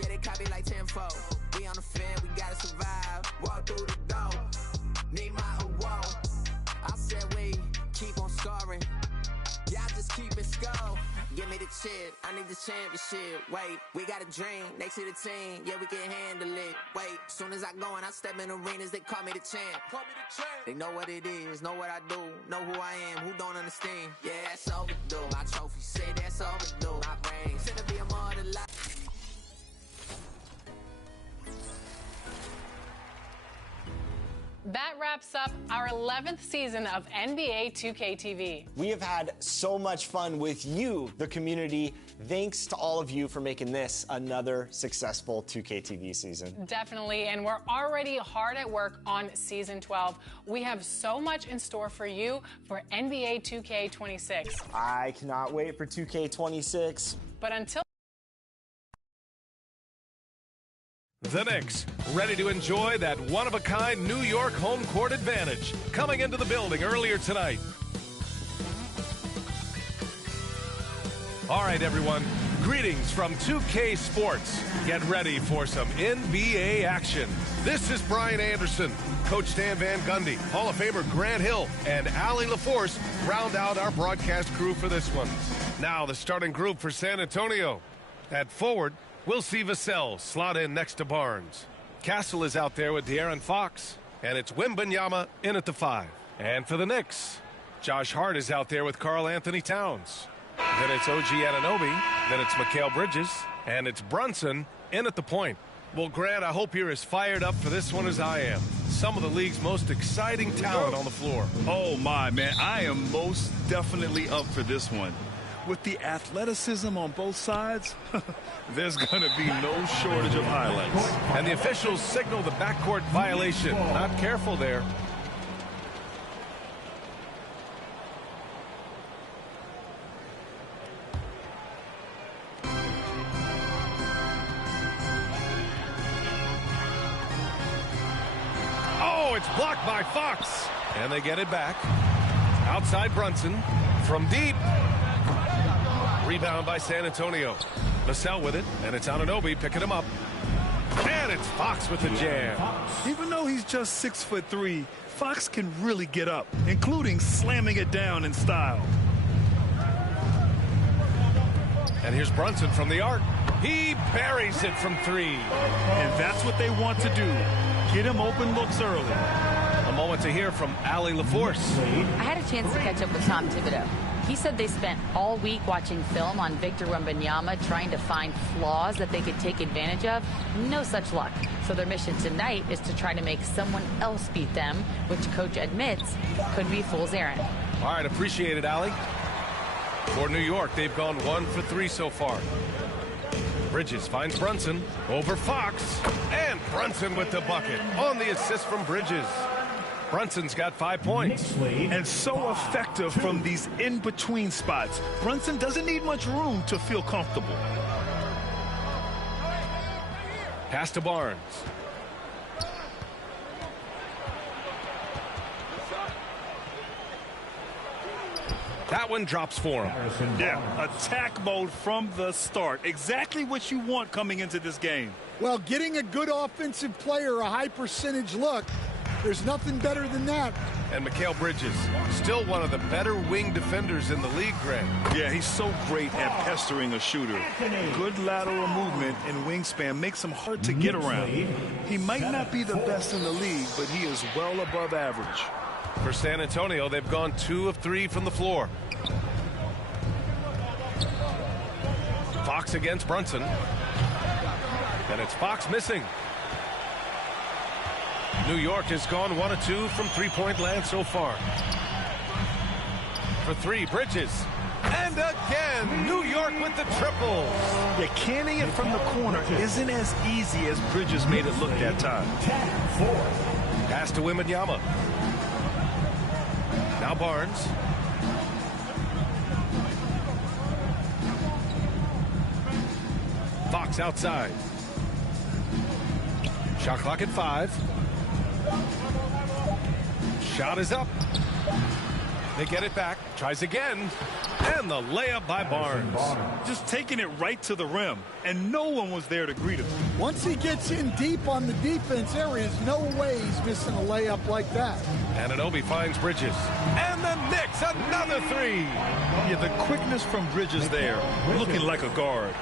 Yeah, they copy like tenfold. We on the field, we gotta survive. Walk through the door. Need my award. I said we keep on scoring. Y'all just keep it score. Give me the chip, I need the championship. Wait, we got a dream, next to the team. Yeah, we can handle it. Wait, soon as I go and I step in arenas, they call me the champ. They know what it is, know what I do, know who I am, who don't understand. Yeah, that's overdue. My trophy say that's overdue. My brain said to be a mother life. That wraps up our 11th season of NBA 2K TV. We have had so much fun with you, the community. Thanks to all of you for making this another successful 2K TV season. Definitely, and we're already hard at work on Season 12. We have so much in store for you for NBA 2K26. I cannot wait for 2K26. But until The Knicks, ready to enjoy that one-of-a-kind New York home court advantage. Coming into the building earlier tonight. All right, everyone. Greetings from 2K Sports. Get ready for some NBA action. This is Brian Anderson. Coach Stan Van Gundy, Hall of Famer Grant Hill, and Allie LaForce round out our broadcast crew for this one. Now, the starting group for San Antonio. At forward, we'll see Vassell slot in next to Barnes. Castle is out there with De'Aaron Fox, and it's Wembanyama in at the 5. And for the Knicks, Josh Hart is out there with Karl Anthony Towns. Then it's OG Anunoby, then it's Mikal Bridges, and it's Brunson in at the point. Well, Grant, I hope you're as fired up for this one as I am. Some of the league's most exciting talent on the floor. Oh, my, man. I am most definitely up for this one. With the athleticism on both sides, there's going to be no shortage of highlights. And the officials signal the backcourt violation. Not careful there. Oh, it's blocked by Fox. And they get it back. Outside Brunson from deep. Rebound by San Antonio. Vassell with it, and it's Anunoby picking him up. And it's Fox with the jam. Even though he's just 6'3", Fox can really get up, including slamming it down in style. And here's Brunson from the arc. He buries it from 3. And that's what they want to do. Get him open looks early. A moment to hear from Allie LaForce. I had a chance to catch up with Tom Thibodeau. He said they spent all week watching film on Victor Wembanyama, trying to find flaws that they could take advantage of. No such luck. So their mission tonight is to try to make someone else beat them, which coach admits could be fool's errand. All right, appreciate it, Allie. For New York, they've gone 1 for 3 so far. Bridges finds Brunson over Fox. And Brunson with the bucket on the assist from Bridges. Brunson's got 5 points. And so effective from these in-between spots. Brunson doesn't need much room to feel comfortable. Pass to Barnes. That one drops for him. Yeah, attack mode from the start. Exactly what you want coming into this game. Well, getting a good offensive player a high percentage look, there's nothing better than that. And Mikal Bridges, still one of the better wing defenders in the league, Greg. Yeah, he's so great at pestering a shooter. Good lateral movement and wingspan makes him hard to get around. He might not be the best in the league, but he is well above average. For San Antonio, they've gone 2 of 3 from the floor. Fox against Brunson. And it's Fox missing. New York has gone 1 of 2 from three-point land so far. For 3, Bridges. And again, New York with the triples. Yeah, canning it from the corner isn't as easy as Bridges made it look that time. Pass to Wembanyama. Now Barnes. Fox outside. Shot clock at 5. Shot is up. They get it back, tries again, and the layup by Barnes. Just taking it right to the rim, and no one was there to greet him. Once he gets in deep on the defense, there is no way he's missing a layup like that. Anunoby finds Bridges, and the Knicks another three. Yeah, the quickness from Bridges there, looking like a guard.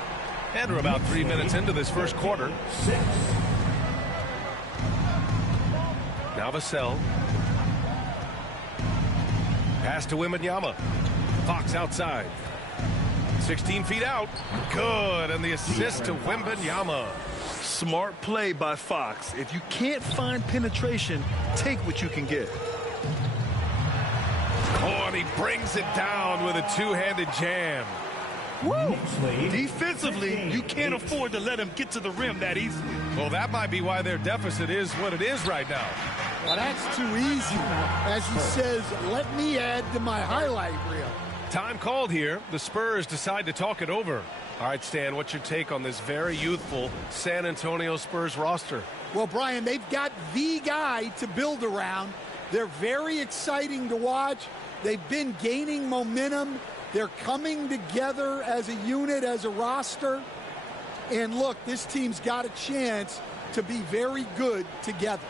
And we're about 3 minutes into this first quarter. Now Vassell. Pass to Wembanyama. Fox outside. 16 feet out. Good. And the assist to Wembanyama. Smart play by Fox. If you can't find penetration, take what you can get. Oh, and he brings it down with a two-handed jam. Woo! Defensively, you can't afford to let him get to the rim that easily. Well, that might be why their deficit is what it is right now. Well, that's too easy. As he says, let me add to my highlight reel. Time called here. The Spurs decide to talk it over. All right, Stan, what's your take on this very youthful San Antonio Spurs roster? Well, Brian, they've got the guy to build around. They're very exciting to watch. They've been gaining momentum. They're coming together as a unit, as a roster. And look, this team's got a chance to be very good together.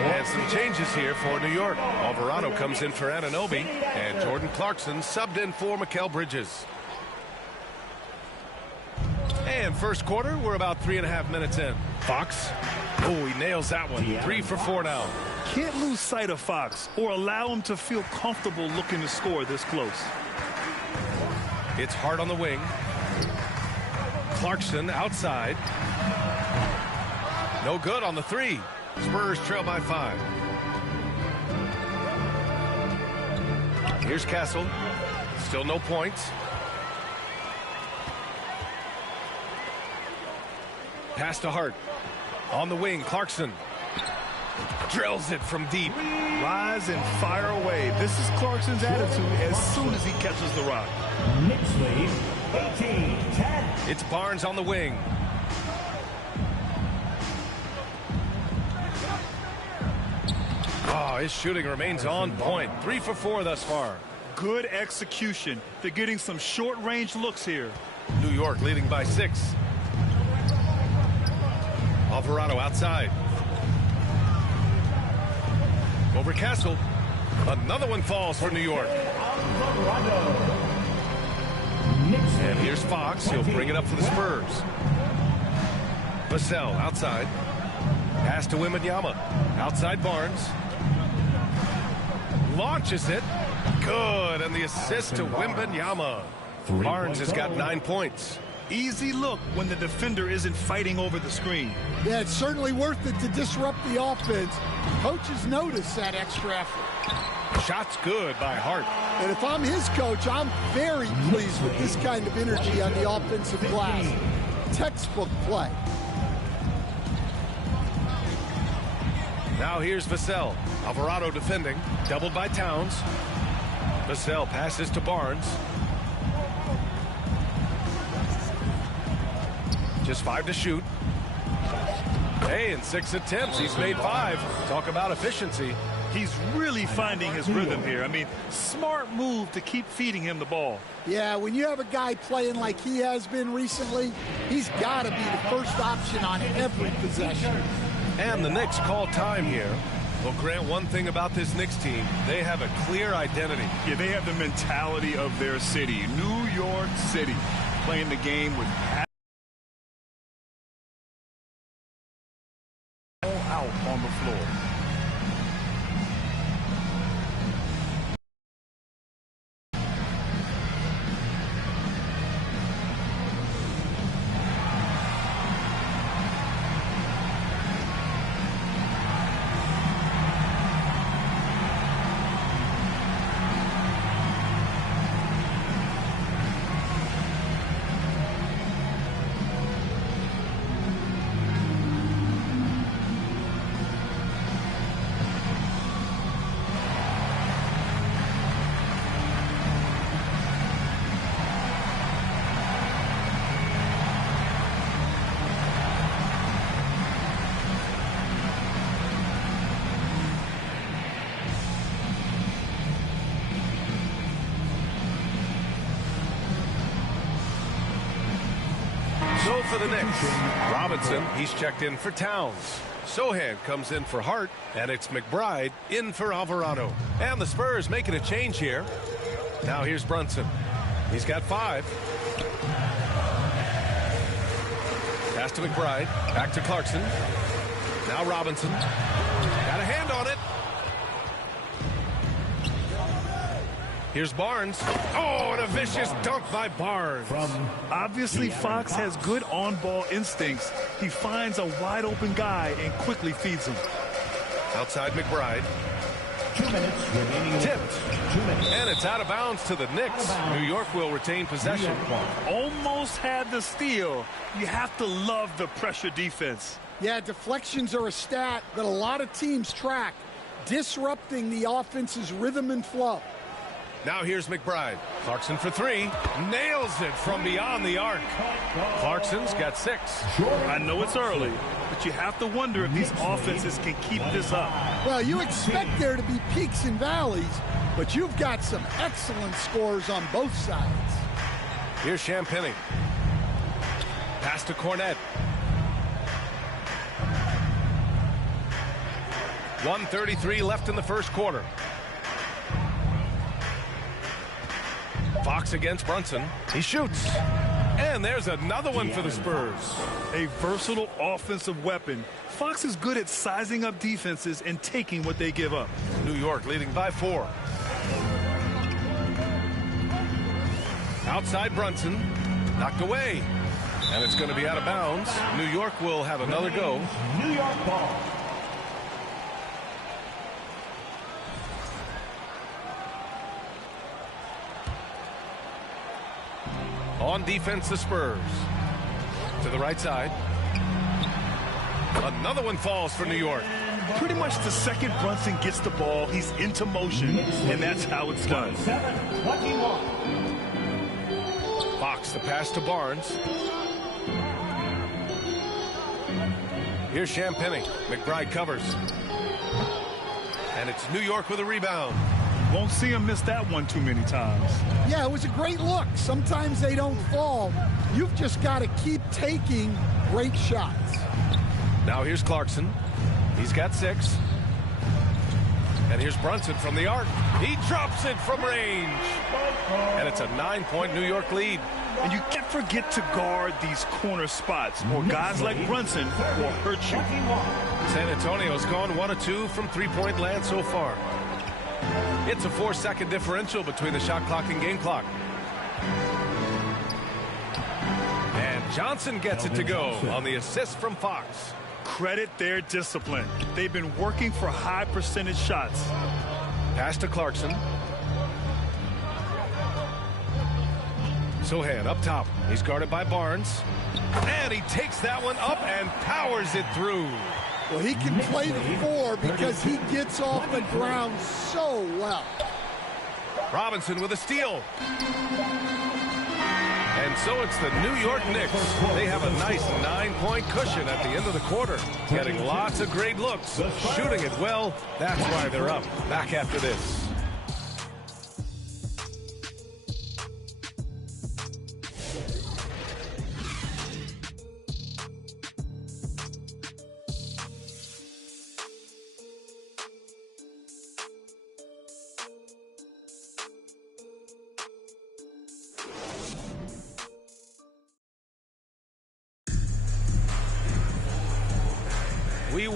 And some changes here for New York. Alvarado comes in for Anunoby, and Jordan Clarkson subbed in for Mikal Bridges. And first quarter, we're about 3.5 minutes in. Fox, oh, he nails that one. 3 for 4 now. Can't lose sight of Fox or allow him to feel comfortable looking to score this close. It's Hart on the wing. Clarkson outside. No good on the 3. Spurs trail by 5. Here's Castle. Still no points. Pass to Hart. On the wing, Clarkson. Drills it from deep. Rise and fire away. This is Clarkson's attitude as soon as he catches the rock. Knicks lead 18-10. It's Barnes on the wing. Oh, his shooting remains on point. 3 for 4 thus far. Good execution. They're getting some short-range looks here. New York leading by 6. Alvarado outside. Over Castle. Another one falls for New York. And here's Fox. He'll bring it up for the Spurs. Vassell outside. Pass to Wembanyama. Outside Barnes. Launches it. Good. And the assist to Wembanyama. Barnes has got 9 points. Easy look when the defender isn't fighting over the screen. Yeah, it's certainly worth it to disrupt the offense. Coaches notice that extra effort. Shots good by Hart. And if I'm his coach, I'm very pleased with this kind of energy on the offensive glass. Textbook play. Now here's Vassell. Alvarado defending. Doubled by Towns. Vassell passes to Barnes. Just 5 to shoot. Hey, in 6 attempts, he's made 5. Talk about efficiency. He's really finding his rhythm here. I mean, smart move to keep feeding him the ball. Yeah, when you have a guy playing like he has been recently, he's got to be the first option on every possession. And the Knicks call time here. Well, Grant, one thing about this Knicks team, they have a clear identity. Yeah, they have the mentality of their city, New York City. playing the game with all out on the floor. So for the Knicks, Robinson, he's checked in for Towns. Sohan comes in for Hart, and it's McBride in for Alvarado. And the Spurs making a change here. Now here's Brunson. He's got 5. Pass to McBride. Back to Clarkson. Now Robinson. Got a hand on it. Here's Barnes. Oh, and a vicious dunk by Barnes. Obviously, Fox has good on-ball instincts. He finds a wide-open guy and quickly feeds him. Outside McBride. 2 minutes remaining. Tipped. 2 minutes. And it's out of bounds to the Knicks. New York will retain possession. Almost had the steal. You have to love the pressure defense. Yeah, deflections are a stat that a lot of teams track, disrupting the offense's rhythm and flow. Now here's McBride. Clarkson for 3. Nails it from beyond the arc. Clarkson's got 6. I know it's early, but you have to wonder if these offenses can keep this up. Well, you expect there to be peaks and valleys, but you've got some excellent scores on both sides. Here's Champagny. Pass to Cornette. 1:33 left in the first quarter. Fox against Brunson. He shoots. And there's another one for the Spurs. A versatile offensive weapon. Fox is good at sizing up defenses and taking what they give up. New York leading by 4. Outside Brunson. Knocked away. And it's going to be out of bounds. New York will have another go. New York ball. On defense, the Spurs. To the right side. Another one falls for New York. Pretty much the second Brunson gets the ball, he's into motion, and that's how it's done. 7-21. Fox, the pass to Barnes. Here's Champagny. McBride covers. And it's New York with a rebound. Won't see him miss that one too many times. Yeah, it was a great look. Sometimes they don't fall. You've just got to keep taking great shots. Now here's Clarkson. He's got 6. And here's Brunson from the arc. He drops it from range. And it's a 9-point New York lead. And you can't forget to guard these corner spots, or guys like Brunson will hurt you. San Antonio's gone 1 of 2 from three-point land so far. It's a 4-second differential between the shot clock and game clock. And Johnson gets it to go on the assist from Fox. Credit their discipline. They've been working for high percentage shots. Pass to Clarkson. Sohan up top. He's guarded by Barnes. And he takes that one up and powers it through. Well, he can play the 4 because he gets off the ground so well. Robinson with a steal. And so it's the New York Knicks. They have a nice 9-point cushion at the end of the quarter. Getting lots of great looks. Shooting it well. That's why they're up. Back after this.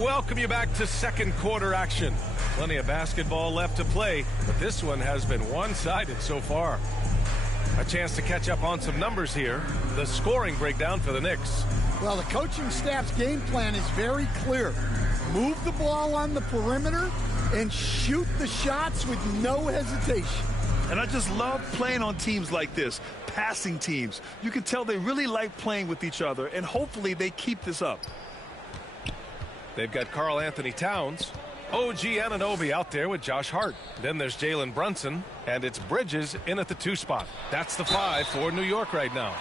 welcome you back to second quarter action. Plenty of basketball left to play, but this one has been one-sided so far. A chance to catch up on some numbers here. The scoring breakdown for the Knicks. Well, the coaching staff's game plan is very clear. Move the ball on the perimeter and shoot the shots with no hesitation. And I just love playing on teams like this, passing teams. You can tell they really like playing with each other, and hopefully they keep this up. They've got Karl Anthony Towns. OG Anunoby out there with Josh Hart. Then there's Jalen Brunson, and it's Bridges in at the 2 spot. That's the 5 for New York right now.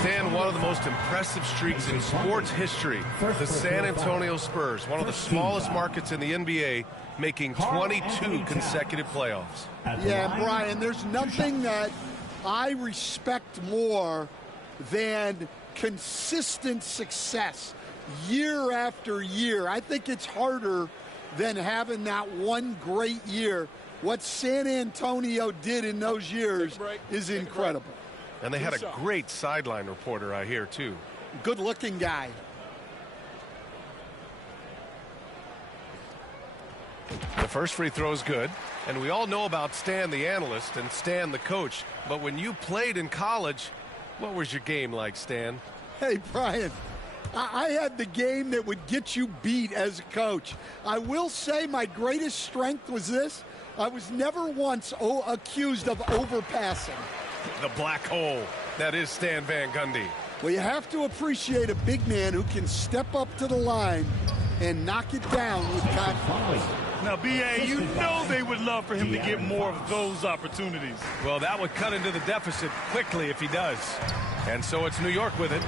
Stan, one of the most impressive streaks in sports history. The San Antonio Spurs, one of the smallest markets in the NBA, making 22 consecutive playoffs. Yeah, Brian, there's nothing that I respect more than consistent success year after year. I think it's harder than having that one great year. What San Antonio did in those years is incredible. And they had a great sideline reporter, I hear, too. Good-looking guy. The first free throw is good. And we all know about Stan the analyst and Stan the coach. But when you played in college, what was your game like, Stan? Hey, Brian, I had the game that would get you beat as a coach. I will say my greatest strength was this. I was never once accused of overpassing. The black hole. That is Stan Van Gundy. Well, you have to appreciate a big man who can step up to the line and knock it down with confidence. Now, B.A., you know they would love for him to get more of those opportunities. Well, that would cut into the deficit quickly if he does. And so it's New York with it.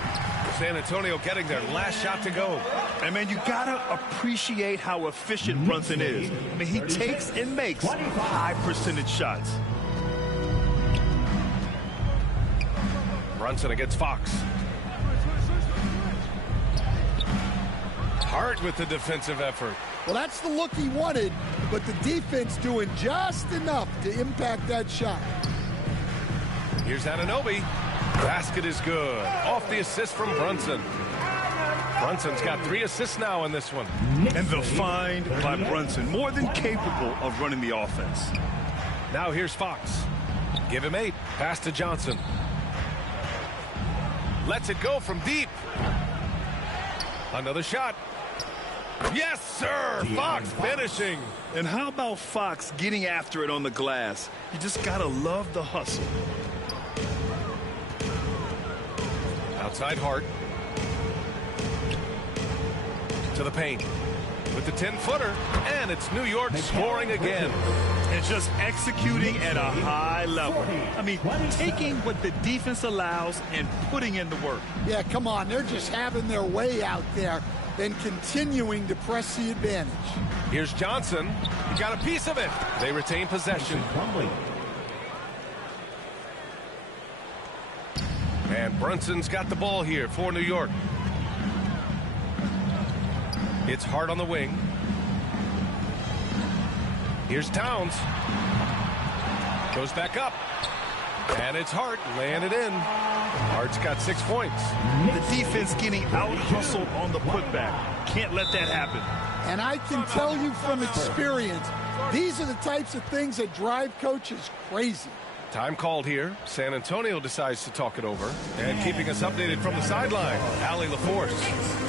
San Antonio getting their last shot to go. And, man, you got to appreciate how efficient Brunson is. I mean, he takes and makes high-percentage shots. Brunson against Fox. Hart with the defensive effort. Well, that's the look he wanted, but the defense doing just enough to impact that shot. Here's Anunoby. Basket is good. Off the assist from Brunson. Brunson's got 3 assists now in this one. And the find by Brunson, more than capable of running the offense. Now here's Fox. Give him 8. Pass to Johnson. Lets it go from deep. Another shot. Yes, sir. Fox finishing. And how about Fox getting after it on the glass? You just got to love the hustle. Outside Hart. To the paint. With the 10-footer. And it's New York scoring again. And just executing at a high level. I mean, taking what the defense allows and putting in the work. Yeah, come on. They're just having their way out there and continuing to press the advantage. Here's Johnson. He got a piece of it. They retain possession. And Brunson's got the ball here for New York. It's Hart on the wing. Here's Towns. Goes back up. And it's Hart laying it in. Hart's got 6 points. The defense getting out-hustled on the putback. Can't let that happen. And I can tell you from experience, these are the types of things that drive coaches crazy. Time called here. San Antonio decides to talk it over. And keeping us updated from the sideline, Allie LaForce.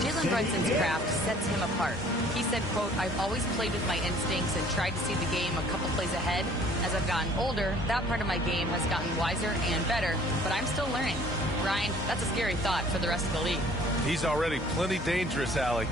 Jalen Brunson's craft sets him apart. He said, quote, "I've always played with my instincts and tried to see the game a couple plays ahead. As I've gotten older, that part of my game has gotten wiser and better, but I'm still learning." Ryan, that's a scary thought for the rest of the league. He's already plenty dangerous, Allie.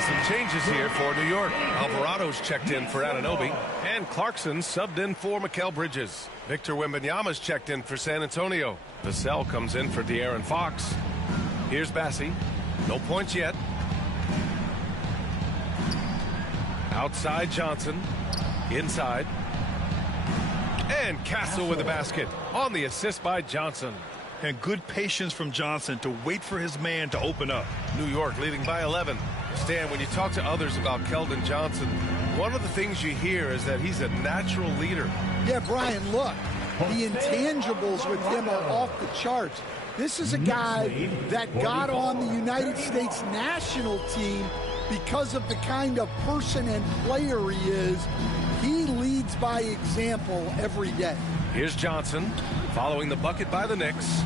And some changes here for New York. Alvarado's checked in for Anunoby, and Clarkson subbed in for Mikal Bridges. Victor Wembanyama's checked in for San Antonio. Vassell comes in for De'Aaron Fox. Here's Bassi. No points yet. Outside Johnson. Inside. And Castle with the basket on the assist by Johnson. And good patience from Johnson to wait for his man to open up. New York leading by 11. Stan, when you talk to others about Keldon Johnson, one of the things you hear is that he's a natural leader. Yeah, Brian, look, the intangibles with him are off the charts. This is a guy that got on the United States national team because of the kind of person and player he is. He leads by example every day. Here's Johnson following the bucket by the Knicks.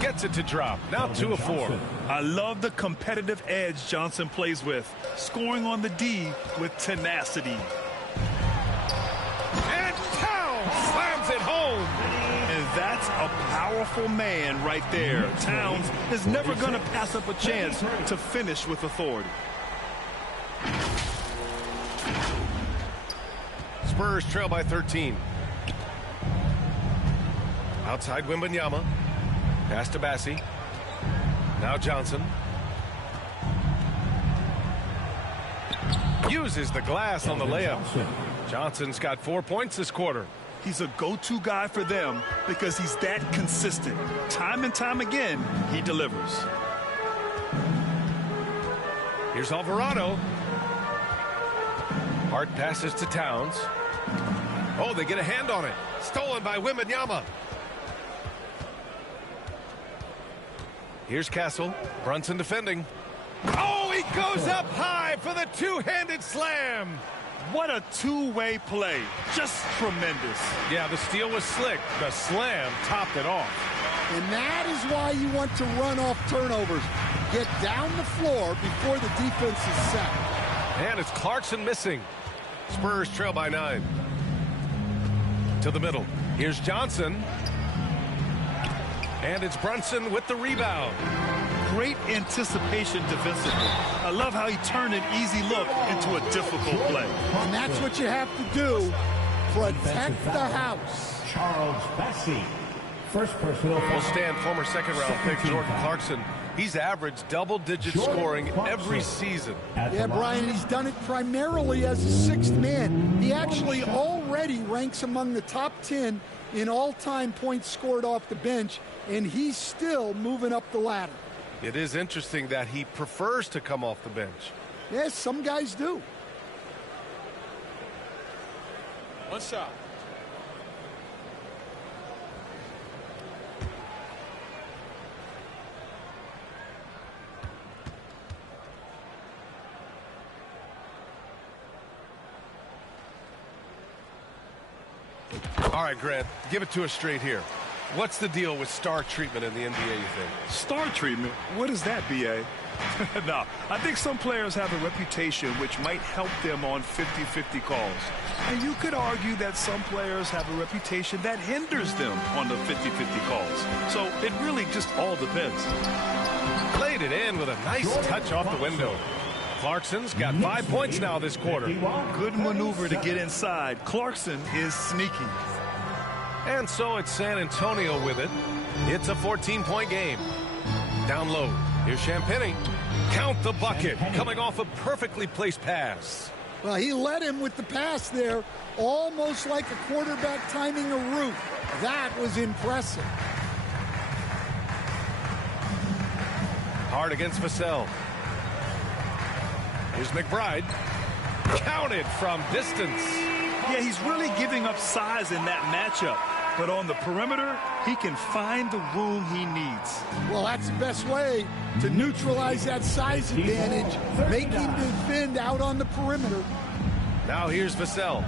Gets it to drop. Now 2 of 4. I love the competitive edge Johnson plays with, scoring on the D with tenacity. And Towns slams it home. And that's a powerful man right there. Towns is never going to pass up a chance to finish with authority. Spurs trail by 13. Outside Wembanyama. Pass to Bassi. Now Johnson. Uses the glass on the layup. Johnson's got 4 points this quarter. He's a go-to guy for them because he's that consistent. Time and time again, he delivers. Here's Alvarado. Hart passes to Towns. Oh, they get a hand on it. Stolen by Wembanyama. Here's Castle. Brunson defending. Oh, he goes up high for the two-handed slam. What a two-way play. Just tremendous. Yeah, the steal was slick. The slam topped it off. And that is why you want to run off turnovers. Get down the floor before the defense is set. And it's Clarkson missing. Spurs trail by 9. To the middle. Here's Johnson. And it's Brunson with the rebound. Great anticipation defensively. I love how he turned an easy look into a difficult play. And that's what you have to do. Protect the house. Charles Bassi. First personal foul. We'll stand former second-round pick Jordan Clarkson. He's averaged double-digit scoring every season. Yeah, Brian, he's done it primarily as a sixth man. He actually already ranks among the top 10 in all-time points scored off the bench, and he's still moving up the ladder. It is interesting that he prefers to come off the bench. Yes, some guys do. One shot. All right, Grant, give it to us straight here. What's the deal with star treatment in the NBA, you think? Star treatment? What is that, B.A.? No, I think some players have a reputation which might help them on 50-50 calls. And you could argue that some players have a reputation that hinders them on the 50-50 calls. So it really just all depends. Played it in with a nice touch off the window. Clarkson's got 5 points now this quarter. Good maneuver to get inside. Clarkson is sneaky. And so it's San Antonio with it. It's a 14-point game. Down low. Here's Champagnie. Count the bucket. Coming off a perfectly placed pass. Well, he led him with the pass there, almost like a quarterback timing a route. That was impressive. Hard against Vassell. Here's McBride. Counted from distance. Yeah, he's really giving up size in that matchup. But on the perimeter, he can find the room he needs. Well, that's the best way to neutralize that size advantage. Make him defend out on the perimeter. Now here's Vassell.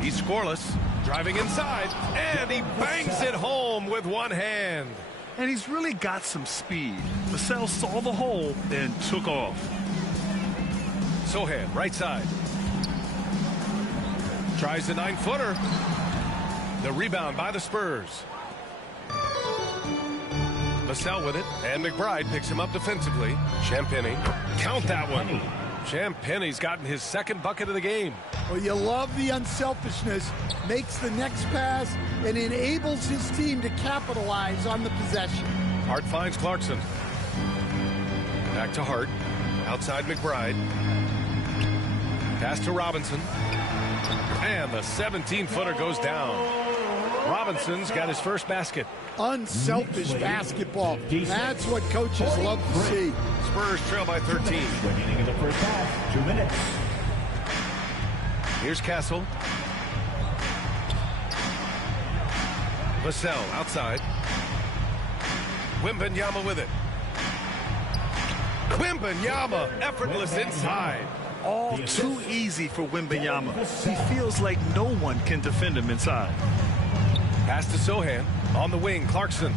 He's scoreless. Driving inside. And he bangs it home with one hand. And he's really got some speed. Vassell saw the hole and took off. Sohan, right side. Tries the 9-footer. The rebound by the Spurs. Vassell with it, and McBride picks him up defensively. Champagny, count that one. Champagny's gotten his second bucket of the game. Well, you love the unselfishness, makes the next pass, and enables his team to capitalize on the possession. Hart finds Clarkson. Back to Hart. Outside McBride. Pass to Robinson. And the 17-footer goes down. Robinson's got his first basket. Unselfish basketball. That's what coaches love to see. Spurs trail by 13. Beginning of the first half, 2 minutes. Here's Castle. Vassell outside. Wembanyama with it. Wembanyama, effortless inside. All too easy for Wembanyama. He feels like no one can defend him inside. Pass to Sohan. On the wing, Clarkson.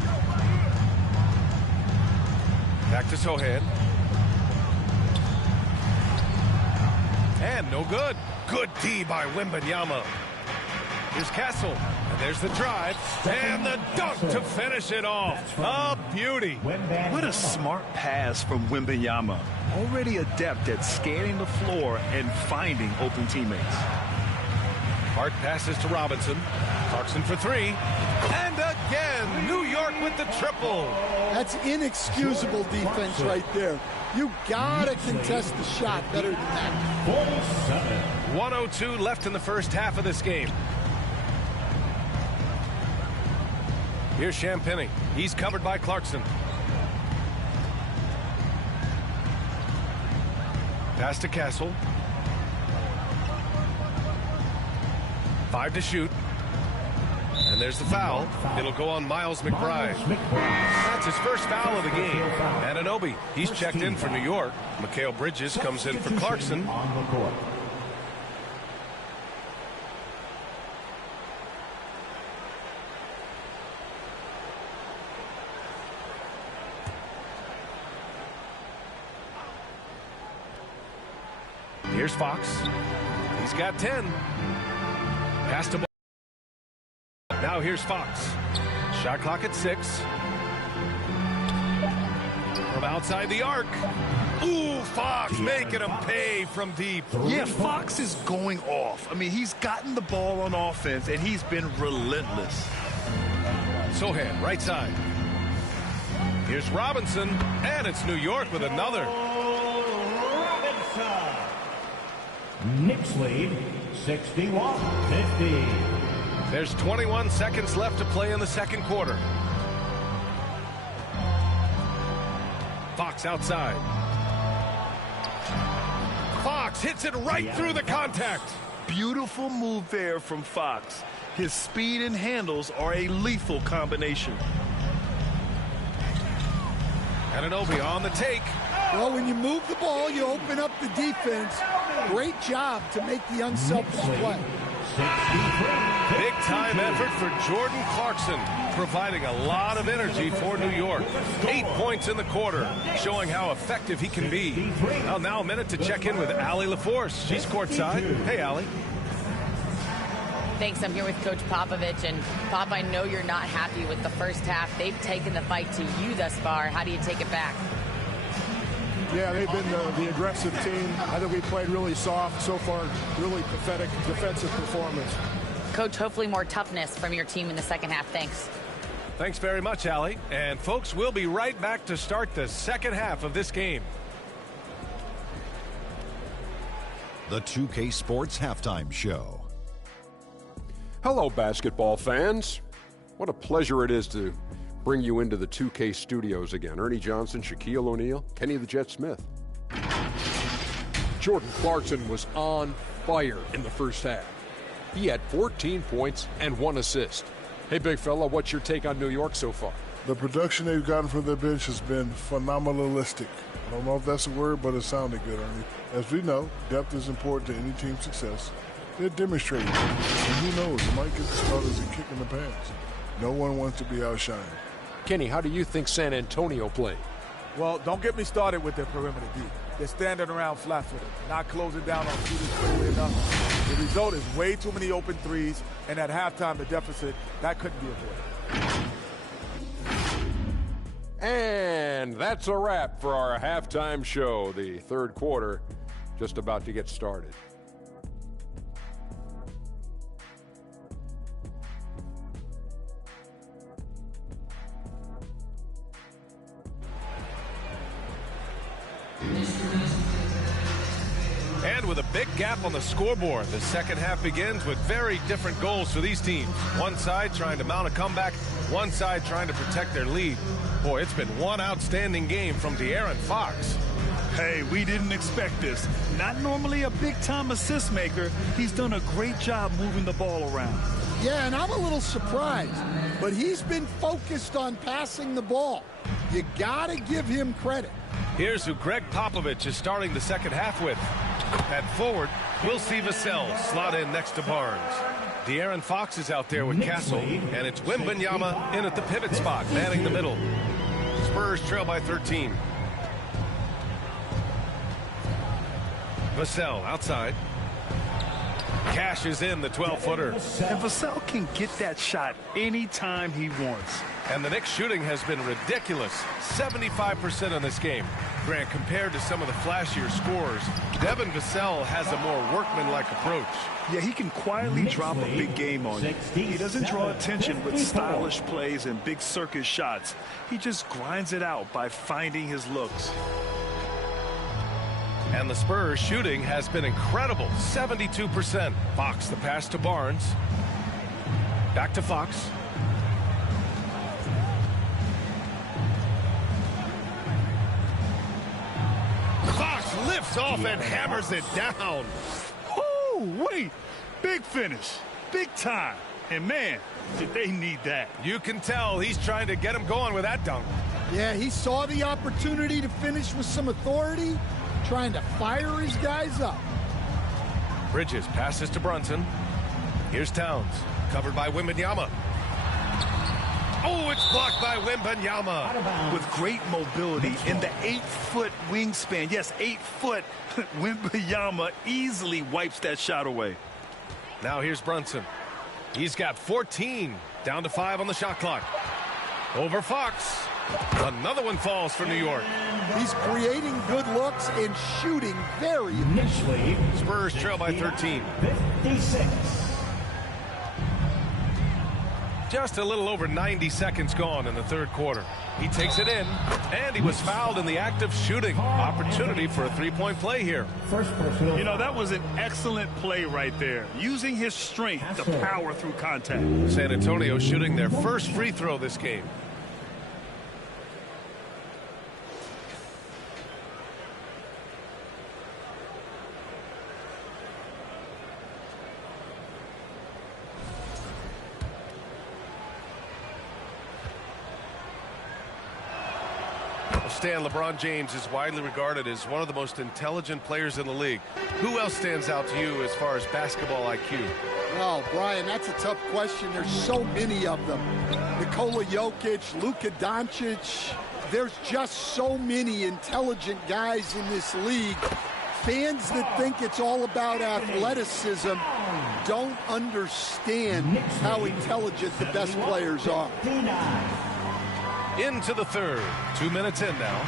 Back to Sohan. And no good. Good D by Wembanyama. Here's Castle. And there's the drive. And the dunk to finish it off. A beauty. What a smart pass from Wembanyama. Already adept at scanning the floor and finding open teammates. Hart passes to Robinson. Clarkson for three. And again, New York with the triple. That's inexcusable defense right there. You gotta contest the shot better than that. 47. 1:02 left in the first half of this game. Here's Champagny. He's covered by Clarkson. Pass to Castle. 5 to shoot. And there's the foul. It'll go on Miles McBride. That's his first foul of the game. Anunoby, he's checked in for New York. Mikal Bridges comes in for Clarkson. Here's Fox. He's got 10. Pass to now here's Fox. Shot clock at 6. From outside the arc. Ooh, Fox making him pay from deep. Yeah, Fox is going off. I mean, he's gotten the ball on offense, and he's been relentless. Sohan, right side. Here's Robinson, and it's New York with another. Knicks lead, 61-50. There's 21 seconds left to play in the second quarter. Fox outside. Fox hits it right through the contact. Beautiful move there from Fox. His speed and handles are a lethal combination. Anunoby on the take. Well, when you move the ball, you open up the defense. Great job to make the unselfish play. Big time effort for Jordan Clarkson, providing a lot of energy for New York. 8 points in the quarter, showing how effective he can be. Well, now a minute to check in with Allie LaForce. She's courtside. Hey, Allie. Thanks. I'm here with Coach Popovich. And, Pop, I know you're not happy with the first half. They've taken the fight to you thus far. How do you take it back? Yeah, they've been the aggressive team. I think we played really soft so far. Really pathetic defensive performance. Coach, hopefully more toughness from your team in the second half. Thanks. Thanks very much, Allie. And, folks, we'll be right back to start the second half of this game. The 2K Sports Halftime Show. Hello, basketball fans. What a pleasure it is to bring you into the 2K studios again. Ernie Johnson, Shaquille O'Neal, Kenny the Jet Smith. Jordan Clarkson was on fire in the first half. He had 14 points and 1 assist. Hey, big fella, what's your take on New York so far? The production they've gotten from their bench has been phenomenalistic. I don't know if that's a word, but it sounded good, Ernie. As we know, depth is important to any team's success. They're demonstrating it. And who knows, it might get the starters a kick in the pants. No one wants to be outshined. Kenny, how do you think San Antonio played? Well, don't get me started with their perimeter D. They're standing around flat-footed, not closing down on shooters quickly enough. The result is way too many open threes, and at halftime, the deficit, that couldn't be avoided. And that's a wrap for our halftime show. The third quarter just about to get started. And with a big gap on the scoreboard, the second half begins with very different goals for these teams. One side trying to mount a comeback, one side trying to protect their lead. Boy, it's been one outstanding game from De'Aaron Fox. Hey, we didn't expect this. Not normally a big-time assist maker. He's done a great job moving the ball around. Yeah, and I'm a little surprised, but he's been focused on passing the ball. You got to give him credit. Here's who Greg Popovich is starting the second half with. At forward, we'll see Vassell slot in next to Barnes. De'Aaron Fox is out there with Castle, and it's Wembanyama in at the pivot spot, manning the middle. Spurs trail by 13. Vassell outside. Cashes in the 12-footer. And Vassell can get that shot anytime he wants. And the Knicks shooting has been ridiculous. 75% in this game. Grant, compared to some of the flashier scores, Devin Vassell has a more workmanlike approach. Yeah, he can quietly drop a big game on you. He doesn't draw attention with stylish plays and big circus shots. He just grinds it out by finding his looks. And the Spurs shooting has been incredible, 72%. Fox the pass to Barnes. Back to Fox. Fox lifts off and hammers it down. Oh, wait. Big finish. Big time. And man, did they need that. You can tell he's trying to get him going with that dunk. Yeah, he saw the opportunity to finish with some authority, trying to fire his guys up. Bridges passes to Brunson. Here's Towns, covered by Wembanyama. Oh, it's blocked by Wembanyama. With great mobility in the 8-foot wingspan. Yes, 8 foot. Wembanyama easily wipes that shot away. Now here's Brunson. He's got 14, down to 5 on the shot clock. Over Fox. Another one falls for New York. He's creating good looks and shooting very efficiently. Spurs trail by 13. 56. Just a little over 90 seconds gone in the third quarter. He takes it in, and he was fouled in the act of shooting. Opportunity for a three-point play here. You know, that was an excellent play right there. Using his strength to power through contact. San Antonio shooting their first free throw this game. Stan, LeBron James is widely regarded as one of the most intelligent players in the league. Who else stands out to you as far as basketball IQ? Well, Brian, that's a tough question. There's so many of them. Nikola Jokic, Luka Doncic. There's just so many intelligent guys in this league. Fans that think it's all about athleticism don't understand how intelligent the best players are. Into the third. 2 minutes in now.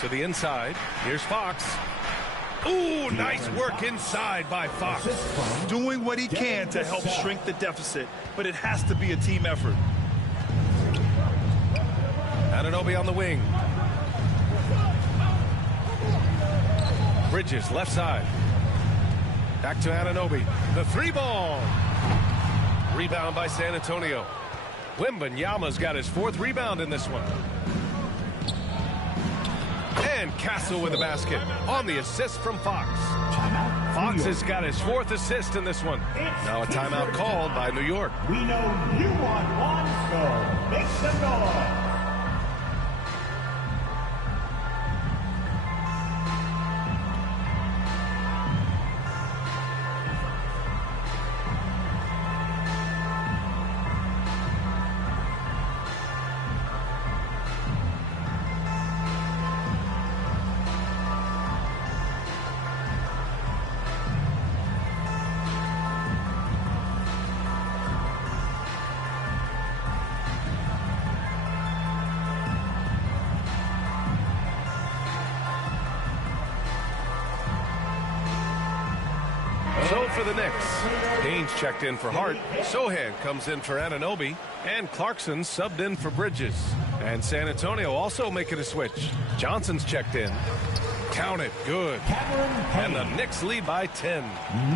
To the inside. Here's Fox. Ooh, nice work inside by Fox. Doing what he can to help shrink the deficit, but it has to be a team effort. Anunoby on the wing. Bridges, left side. Back to Anunoby. The three ball. Rebound by San Antonio. Wembanyama's got his 4th rebound in this one. And Castle with the basket on the assist from Fox. Fox has got his 4th assist in this one. Now a timeout called by New York. We know you want one, so make some noise. for the Knicks. Payne's checked in for Hart. Sohan comes in for Anunoby. And Clarkson subbed in for Bridges. And San Antonio also making a switch. Johnson's checked in. Count it. Good. And the Knicks lead by 10.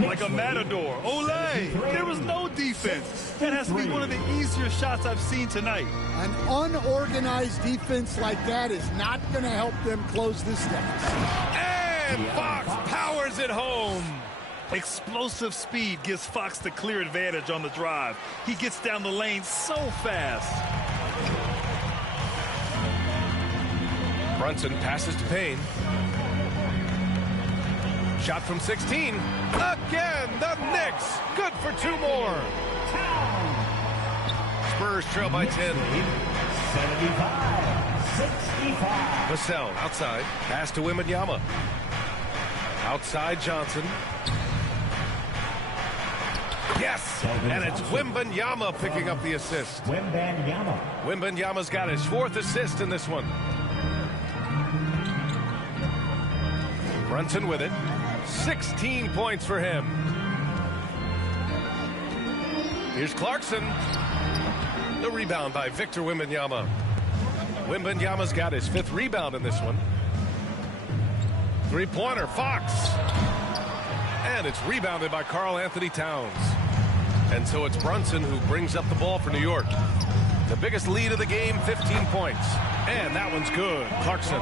Like a matador. Olay! There was no defense. That has to be one of the easier shots I've seen tonight. An unorganized defense like that is not going to help them close this deficit. And Fox powers it home. Explosive speed gives Fox the clear advantage on the drive. He gets down the lane so fast. Brunson passes to Payne. Shot from 16. Again, the Knicks. Good for 2 more. Spurs trail by 10. 75-65. Vassell outside. Pass to Wembanyama. Outside Johnson. Yes, and it's Wembanyama picking up the assist. Wembanyama's got his 4th assist in this one. Brunson with it. 16 points for him. Here's Clarkson. The rebound by Victor Wembanyama. Wembanyama's got his 5th rebound in this one. 3-pointer, Fox. And it's rebounded by Karl Anthony Towns. And so it's Brunson who brings up the ball for New York. The biggest lead of the game, 15 points. And that one's good. Clarkson.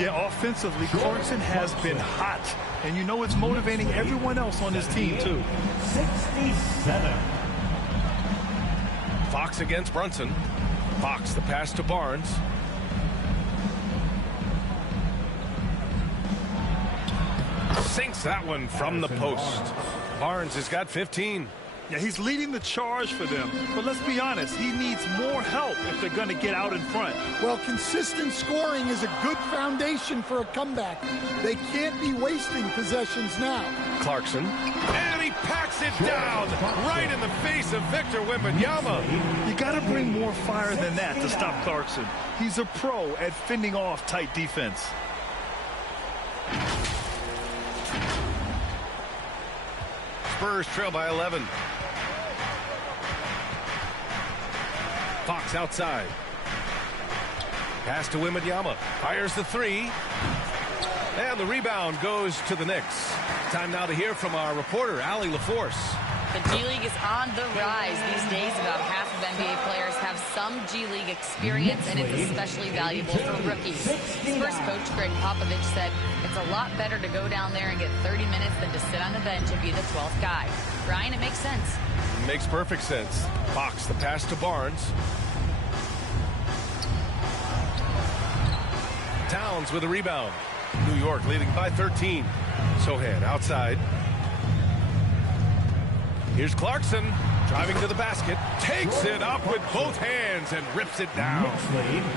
Yeah, offensively, Clarkson has been hot. And you know it's motivating everyone else on his team, too. 67. Fox against Brunson. Fox, the pass to Barnes. Sinks that one from the post. Barnes has got 15. Yeah, he's leading the charge for them. But let's be honest, he needs more help if they're going to get out in front. Well, consistent scoring is a good foundation for a comeback. They can't be wasting possessions now. Clarkson. And he packs it down right in the face of Victor Wembanyama. You got to bring more fire than that to stop Clarkson. He's a pro at fending off tight defense. Spurs trail by 11. Fox outside. Pass to Wembanyama. Fires the 3. And the rebound goes to the Knicks. Time now to hear from our reporter, Allie LaForce. The G League is on the rise these days. About half of NBA players have some G League experience, and it's especially valuable for rookies. Spurs coach Greg Popovich said it's a lot better to go down there and get 30 minutes than to sit on the bench and be the 12th guy. Brian, it makes sense. Makes perfect sense. Fox, the pass to Barnes. Towns with a rebound. New York leading by 13. Sohan outside. Here's Clarkson driving to the basket, takes it up with both hands and rips it down.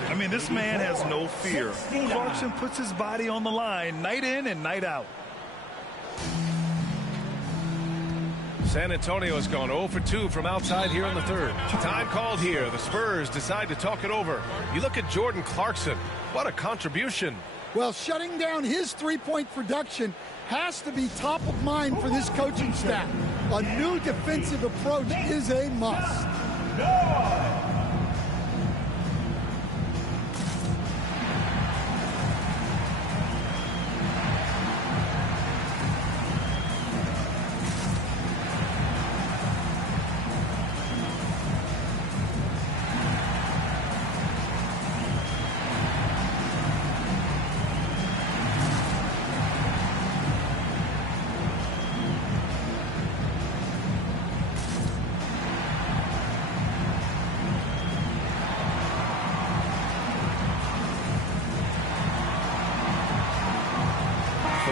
I mean, this man has no fear. Clarkson puts his body on the line night in and night out. San Antonio has gone 0 for 2 from outside here in the 3rd. Time called here. The Spurs decide to talk it over. You look at Jordan Clarkson. What a contribution. Well, shutting down his 3-point production has to be top of mind for this coaching staff. A new defensive approach is a must.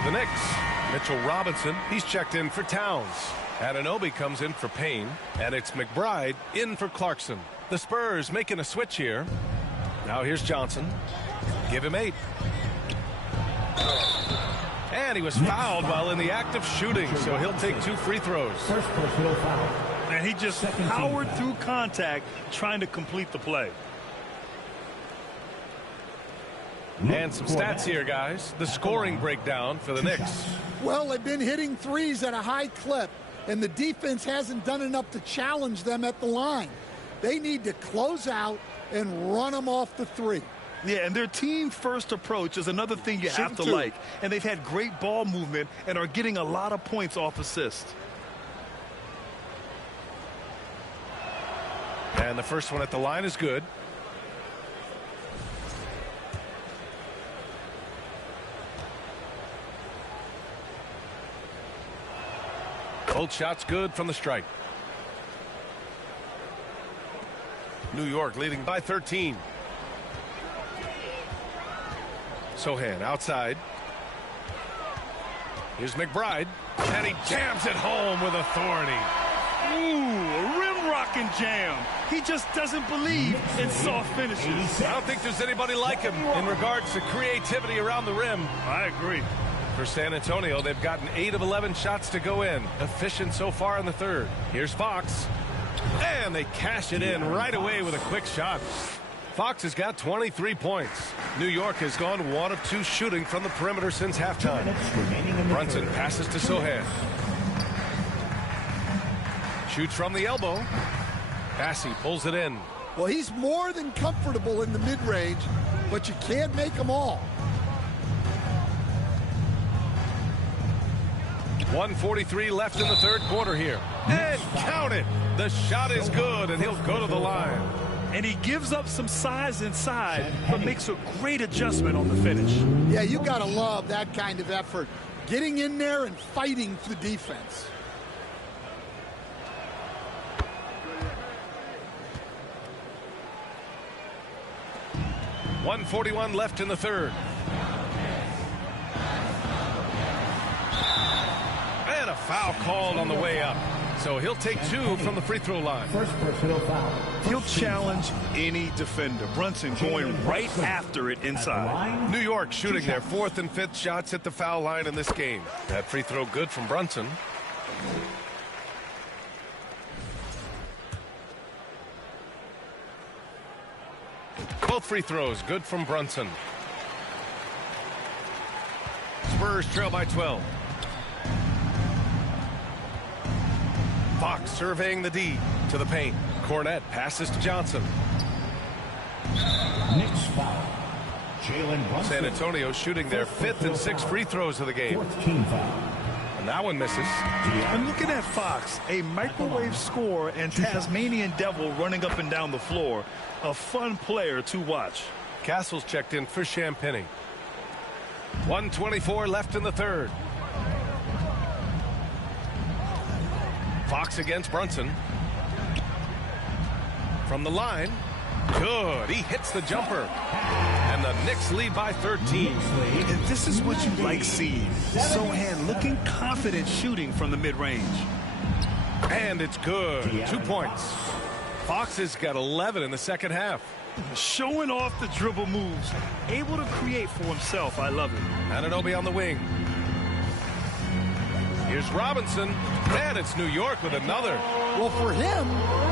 The Knicks, Mitchell Robinson, he's checked in for Towns. Anunoby comes in for Payne, and it's McBride in for Clarkson. The Spurs making a switch here. Now here's Johnson. Give him 8. And he was fouled while in the act of shooting, so he'll take 2 free throws. First personal foul. And he just powered through contact trying to complete the play. And some stats here, guys. The scoring breakdown for the Knicks. Well, they've been hitting threes at a high clip. and the defense hasn't done enough to challenge them at the line. They need to close out and run them off the three. Yeah, and their team-first approach is another thing you have to like. And they've had great ball movement and are getting a lot of points off assist. And the first one at the line is good. Both shots good from the strike. New York leading by 13. Sohan outside. Here's McBride, and he jams it home with authority. Ooh, a rim-rocking jam. He just doesn't believe in soft finishes. I don't think there's anybody like him in regards to creativity around the rim. I agree. For San Antonio, they've gotten 8 of 11 shots to go in. Efficient so far in the third. Here's Fox. And they cash it in right away with a quick shot. Fox has got 23 points. New York has gone 1 of 2 shooting from the perimeter since halftime. Brunson passes to Sohan. Shoots from the elbow. Bassey pulls it in. Well, he's more than comfortable in the mid-range, but you can't make them all. 1:43 left in the third quarter here. And count it. The shot is good, and he'll go to the line. And he gives up some size inside, but makes a great adjustment on the finish. Yeah, you got to love that kind of effort. Getting in there and fighting for the defense. .141 left in the third. And a foul called on the way up. So he'll take 2 from the free throw line. First personal foul. He'll challenge any defender. Brunson going right after it inside. New York shooting their 4th and 5th shots at the foul line in this game. That free throw good from Brunson. Both free throws good from Brunson. Spurs trail by 12. Fox surveying the D to the paint. Cornette passes to Johnson. Next foul. Jalen Brunson. San Antonio shooting their 5th and 6th free throws of the game. 4th team foul. And that one misses. I'm looking at Fox, a microwave scorer and Tasmanian Devil running up and down the floor. A fun player to watch. Castle's checked in for Champagny. 1:24 left in the third. Fox against Brunson. From the line. Good. He hits the jumper. And the Knicks lead by 13. And this is what you like seeing. Sohan looking confident shooting from the mid-range. And it's good. 2 points. Fox has got 11 in the second half. Showing off the dribble moves. Able to create for himself. I love it. Anunoby on the wing. Here's Robinson. And it's New York with another. Well, for him,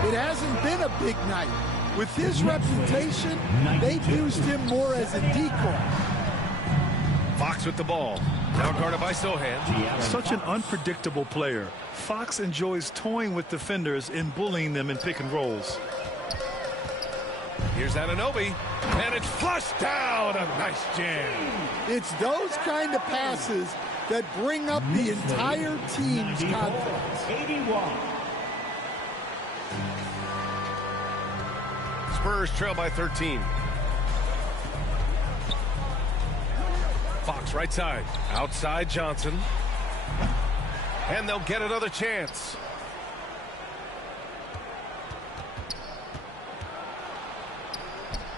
it hasn't been a big night. With his reputation, they've used him more as a decoy. Fox with the ball. Now guarded by Sohan. Such an unpredictable player. Fox enjoys toying with defenders and bullying them in pick and rolls. Here's Anunoby. And it's flushed down. A nice jam. It's those kind of passes that bring up the entire team's confidence. 81. Spurs trail by 13. Fox right side. Outside Johnson. And they'll get another chance.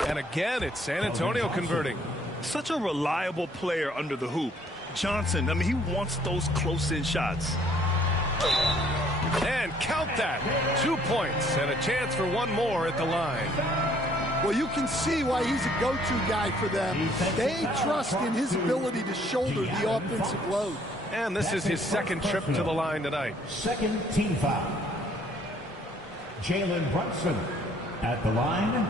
And again, it's San Antonio converting. Such a reliable player under the hoop. Johnson, I mean, he wants those close-in shots. And count that. 2 points and a chance for one more at the line. Well, you can see why he's a go-to guy for them. They trust in his ability to shoulder the offensive load. And this is his second trip to the line tonight. Second team foul. Jalen Brunson at the line.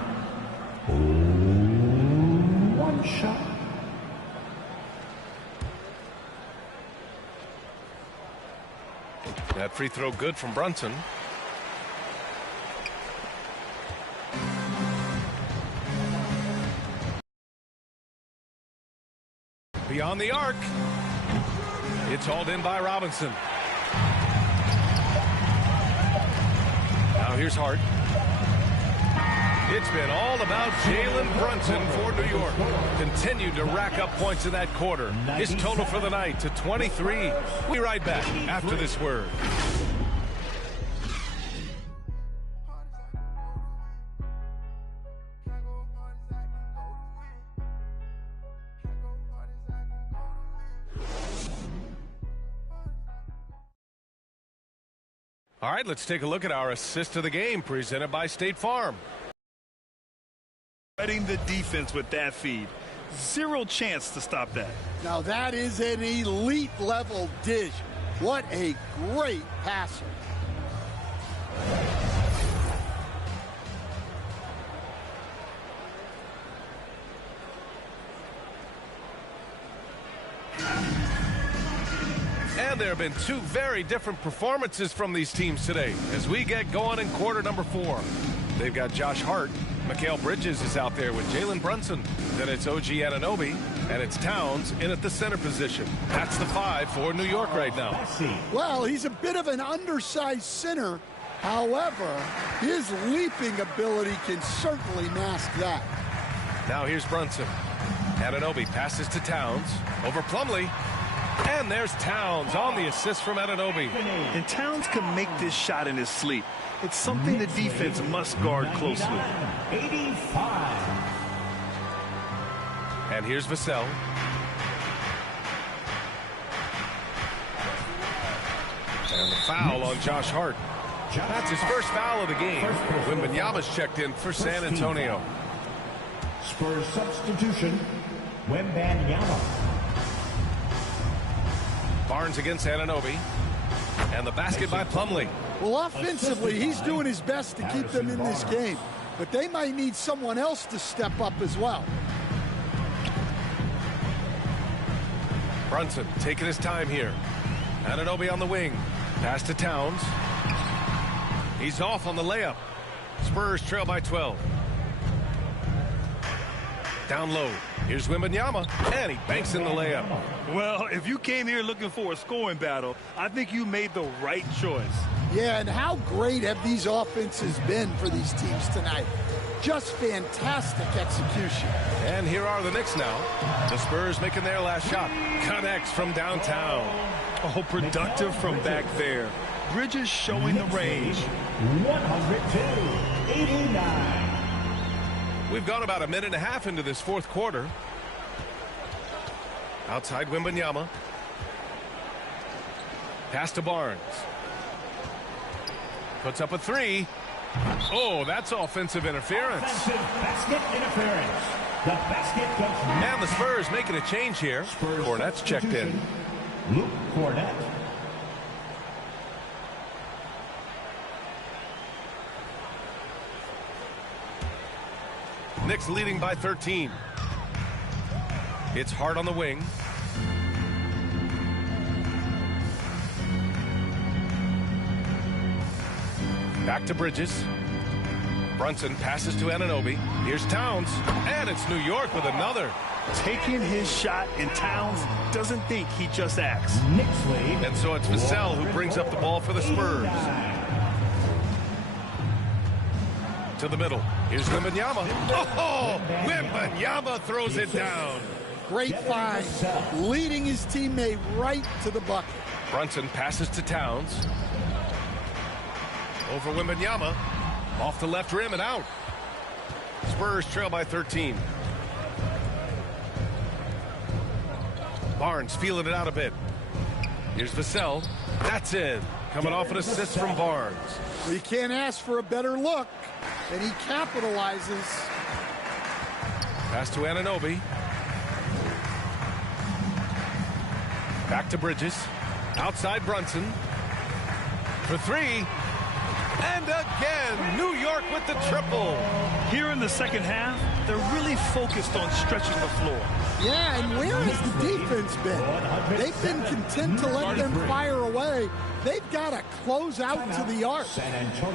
1 shot. That free throw good from Brunson. Beyond the arc. It's hauled in by Robinson. Now here's Hart. It's been all about Jalen Brunson for New York. Continued to rack up points in that quarter. His total for the night to 23. We'll be right back after this word. All right, let's take a look at our assist of the game presented by State Farm. Setting the defense with that feed. Zero chance to stop that. Now that is an elite level dish. What a great passer. And there have been two very different performances from these teams today as we get going in quarter number 4. They've got Josh Hart. Mikal Bridges is out there with Jalen Brunson. Then it's OG Anunoby, and it's Towns in at the center position. That's the 5 for New York right now. Well, he's a bit of an undersized center. However, his leaping ability can certainly mask that. Now here's Brunson. Anunoby passes to Towns over Plumlee. And there's Towns on the assist from Anunoby. And Towns can make this shot in his sleep. It's something the defense must guard closely. 85. And here's Vassell. And the foul on Josh Hart. That's his first foul of the game. Wembanyama's checked in for San Antonio. Spurs substitution, Wembanyama. Barnes against Anunoby. And the basket by Plumlee. Well, offensively, he's doing his best to keep them in this game. But they might need someone else to step up as well. Brunson taking his time here. Anunoby on the wing. Pass to Towns. He's off on the layup. Spurs trail by 12. Down low. Here's Wembanyama, and he banks in the layup. Well, if you came here looking for a scoring battle, I think you made the right choice. Yeah, and how great have these offenses been for these teams tonight? Just fantastic execution. And here are the Knicks now. The Spurs making their last shot. Connects from downtown. Oh, productive from back there. Bridges showing the range. 102-89. We've gone about a minute and a half into this fourth quarter. Outside Wembanyama. Pass to Barnes. Puts up a 3. Oh, that's offensive interference. Offensive basket interference. The basket goes. And the Spurs making a change here. Cornette's checked in. Luke Cornette. Knicks leading by 13. It's Hart on the wing. Back to Bridges. Brunson passes to Anunoby. Here's Towns. And it's New York with another. Taking his shot, and Towns doesn't think, he just acts. Knicks lead. And so it's Vassell who brings up the ball for the Spurs. To the middle. Here's Wembanyama. Oh, Wembanyama throws it down. Great find. Leading his teammate right to the bucket. Brunson passes to Towns. Over Wembanyama. Off the left rim and out. Spurs trail by 13. Barnes feeling it out a bit. Here's Vassell. That's in. Coming off an assist from Barnes. Well, you can't ask for a better look. And he capitalizes. Pass to Anunoby. Back to Bridges. Outside Brunson. For 3. And again, New York with the triple. Here in the second half, They're really focused on stretching the floor. Yeah, and where has the defense been? They've been content to let them fire away. They've got to close out to the arc.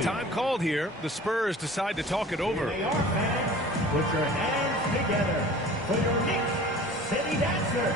Time called here. The Spurs decide to talk it over. Put your hands together for your Knicks City Dancer.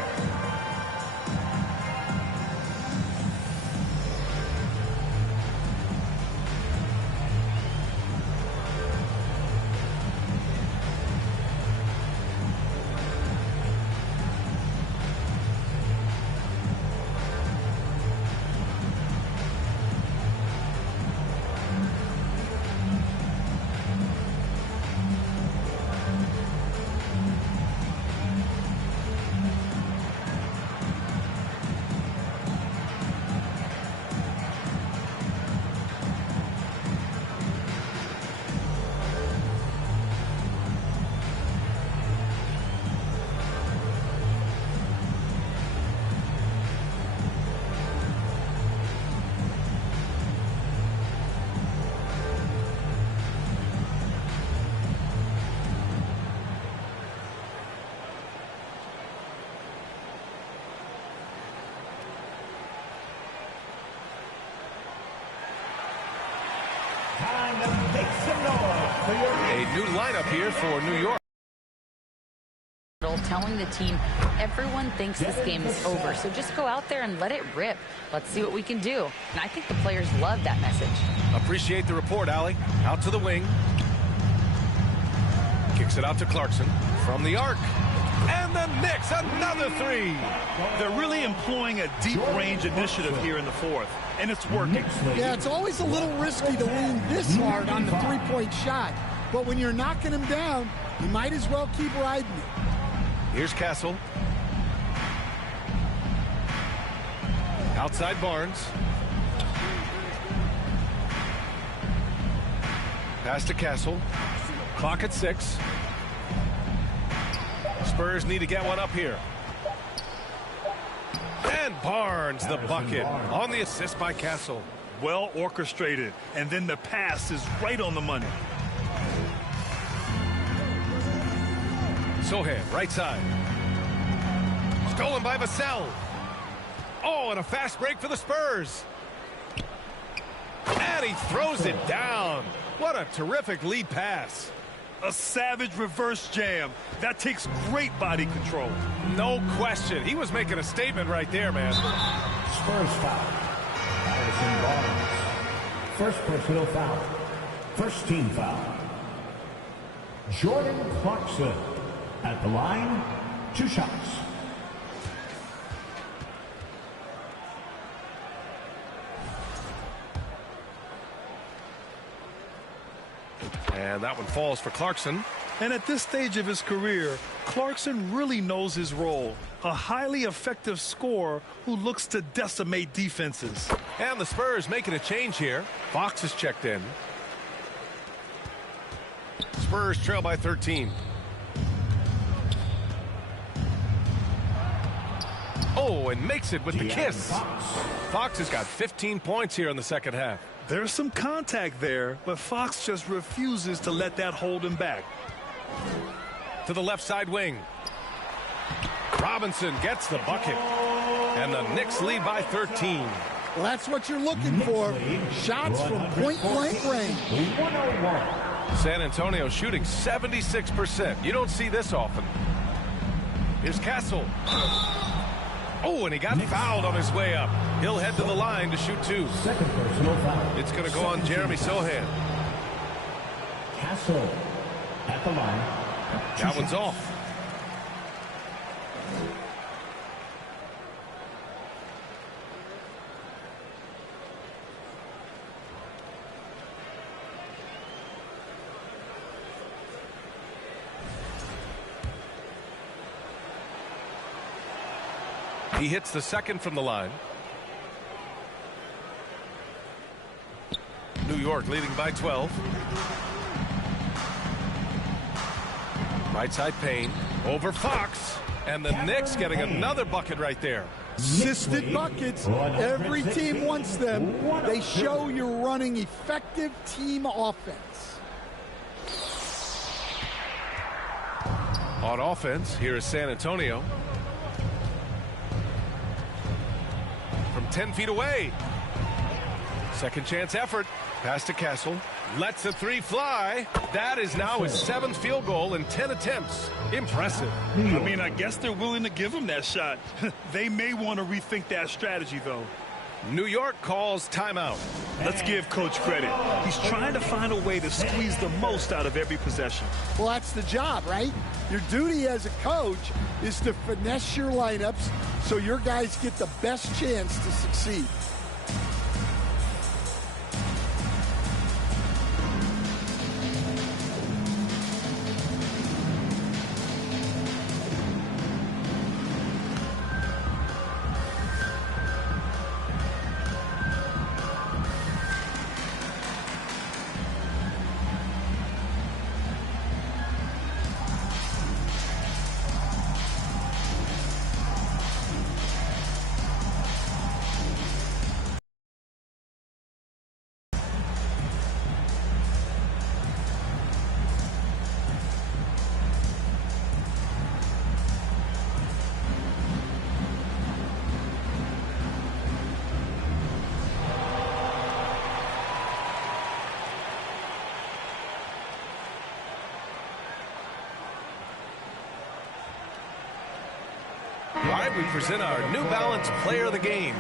A new lineup here for New York. Telling the team everyone thinks this game is over, so just go out there and let it rip. Let's see what we can do. And I think the players love that message. Appreciate the report, Allie. Out to the wing. Kicks it out to Clarkson from the arc. And the Knicks, another three. They're really employing a deep range initiative here in the fourth, and it's working. Yeah, it's always a little risky to lean this hard on the three-point shot. But when you're knocking him down, you might as well keep riding it. Here's Castle. Outside Barnes. Pass to Castle. Clock at 6. Spurs need to get one up here. And Barnes, the bucket, on the assist by Castle. Well orchestrated, and then the pass is right on the money. Sohan, right side. Stolen by Vassell. Oh, and a fast break for the Spurs. And he throws it down. What a terrific lead pass. A savage reverse jam. That takes great body control. No question. He was making a statement right there, man. Spurs foul. Harrison Barnes. First personal foul. First team foul. Jordan Clarkson. At the line, 2 shots. And that one falls for Clarkson. And at this stage of his career, Clarkson really knows his role. A highly effective scorer who looks to decimate defenses. And the Spurs making a change here. Fox is checked in. Spurs trail by 13. Oh, and makes it with the kiss. Fox has got 15 points here in the second half. There's some contact there, but Fox just refuses to let that hold him back. To the left side wing. Robinson gets the bucket. And the Knicks lead by 13. Well, that's what you're looking for. Shots from point-blank range. San Antonio shooting 76%. You don't see this often. Here's Castle. Oh, and he got fouled on his way up. He'll head to the line to shoot 2. Second personal foul. It's going to go on Jeremy Sohan. Castle at the line. That one's off. He hits the second from the line. New York leading by 12. Right side Payne over Fox. And the Knicks getting another bucket right there. Assisted buckets. Every team wants them. They show you're running effective team offense. On offense, here is San Antonio. From 10 feet away. Second chance effort. Pass to Castle. Lets the three fly. That is now his 7th field goal in 10 attempts. Impressive. I mean, I guess they're willing to give him that shot. They may want to rethink that strategy, though. New York calls timeout. Let's give Coach credit. He's trying to find a way to squeeze the most out of every possession. Well, that's the job, right? Your duty as a coach is to finesse your lineups so your guys get the best chance to succeed. All right, we present our New Balance Player of the Game,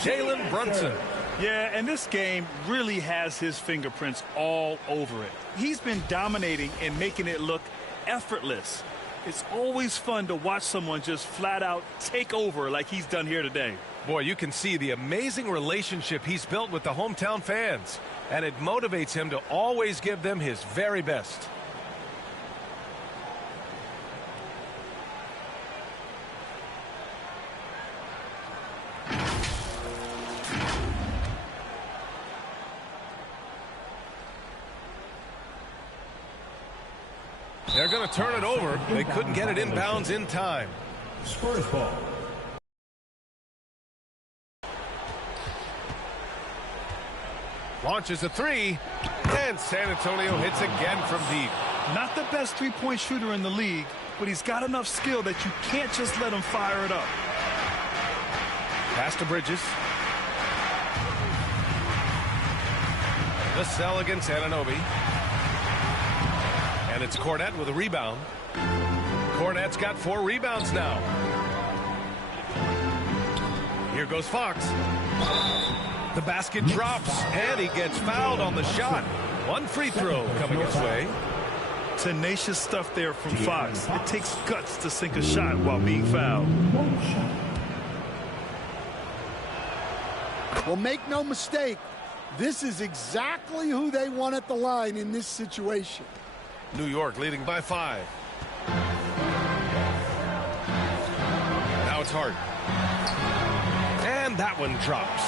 Jalen Brunson. Yeah, and this game really has his fingerprints all over it. He's been dominating and making it look effortless. It's always fun to watch someone just flat out take over like he's done here today. Boy, you can see the amazing relationship he's built with the hometown fans, and it motivates him to always give them his very best. They're going to turn it over. They couldn't get it inbounds in time. Spurs ball. Launches a three, and San Antonio hits again from deep. Not the best three-point shooter in the league, but he's got enough skill that you can't just let him fire it up. Pass to Bridges. The sell against Anunoby. And it's Cornette with a rebound. Cornette's got 4 rebounds now. Here goes Fox. The basket drops, and he gets fouled on the shot. 1 free throw coming his way. Tenacious stuff there from Fox. It takes guts to sink a shot while being fouled. Well, make no mistake, this is exactly who they want at the line in this situation. New York leading by 5. Now it's Hart. And that one drops.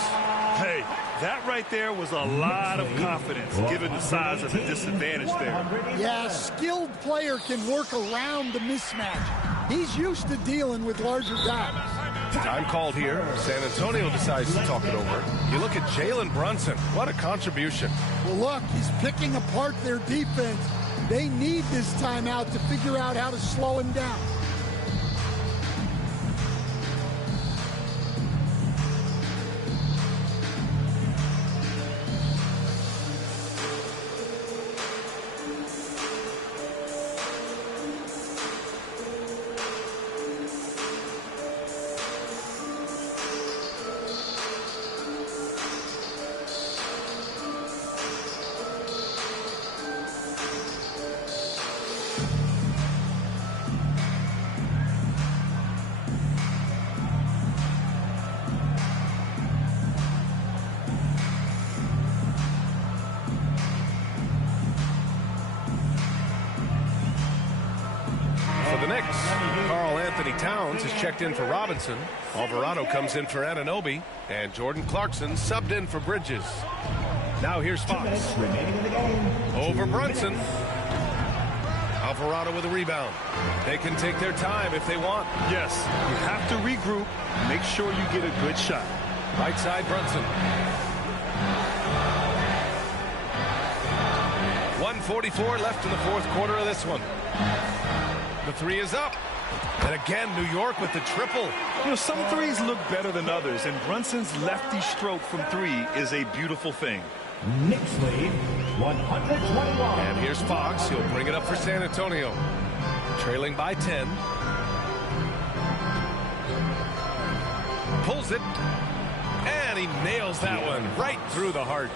Hey, that right there was a lot of confidence given the size of the disadvantage there. Yeah, a skilled player can work around the mismatch. He's used to dealing with larger guys. Time called here. San Antonio decides to talk it over. You look at Jalen Brunson. What a contribution. Well, look, he's picking apart their defense. They need this timeout to figure out how to slow him down. Checked in for Robinson. Alvarado comes in for Anunoby, and Jordan Clarkson subbed in for Bridges. Now here's Fox. Over Brunson. Alvarado with a rebound. They can take their time if they want. Yes, you have to regroup. Make sure you get a good shot. Right side Brunson. 1:44 left in the 4th quarter of this one. The three is up. And again, New York with the triple. You know, some threes look better than others, and Brunson's lefty stroke from three is a beautiful thing. Knicks lead, 121. And here's Fox. He'll bring it up for San Antonio. Trailing by 10. Pulls it. And he nails that one right through the heart.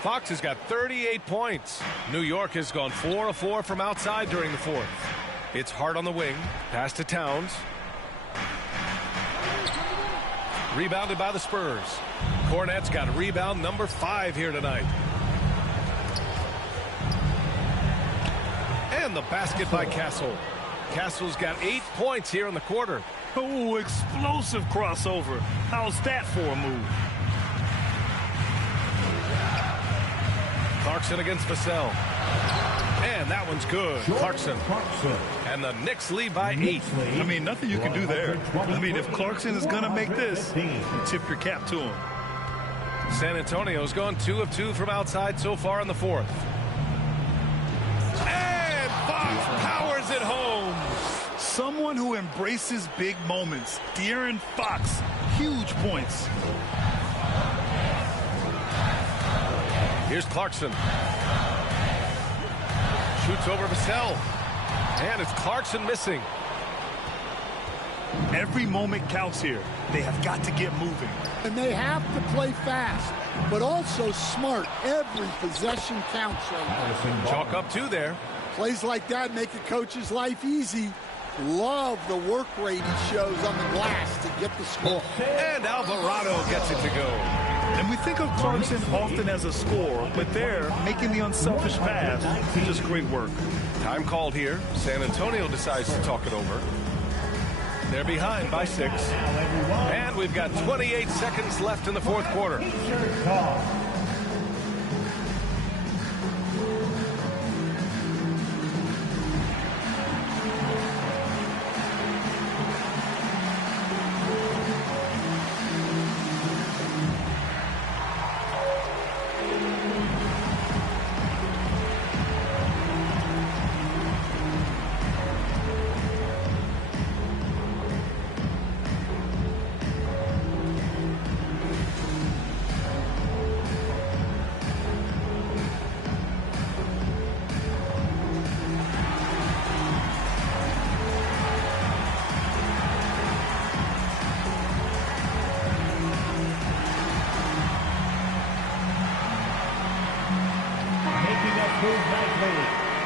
Fox has got 38 points. New York has gone 4 of 4 from outside during the fourth. It's Hart on the wing. Pass to Towns. Rebounded by the Spurs. Cornette's got rebound number 5 here tonight. And the basket by Castle. Castle's got 8 points here in the quarter. Oh, explosive crossover. How's that for a move? Clarkson against Vassell. And that one's good. Clarkson. And the Knicks lead by 8. I mean, nothing you can do there. I mean, if Clarkson is going to make this, you tip your cap to him. San Antonio's gone 2 of 2 from outside so far in the fourth. And Fox powers it home. Someone who embraces big moments. De'Aaron Fox, huge points. Here's Clarkson. Shoots over Vassell. And it's Clarkson missing. Every moment counts here. They have got to get moving. And they have to play fast, but also smart. Every possession counts right now. Chalk up 2 there. Plays like that make a coach's life easy. Love the work rate he shows on the glass to get the score. And Alvarado gets it to go. And we think of Clarkson often as a scorer, but they're making the unselfish pass. Just great work. Time called here. San Antonio decides to talk it over. They're behind by 6. And we've got 28 seconds left in the fourth quarter.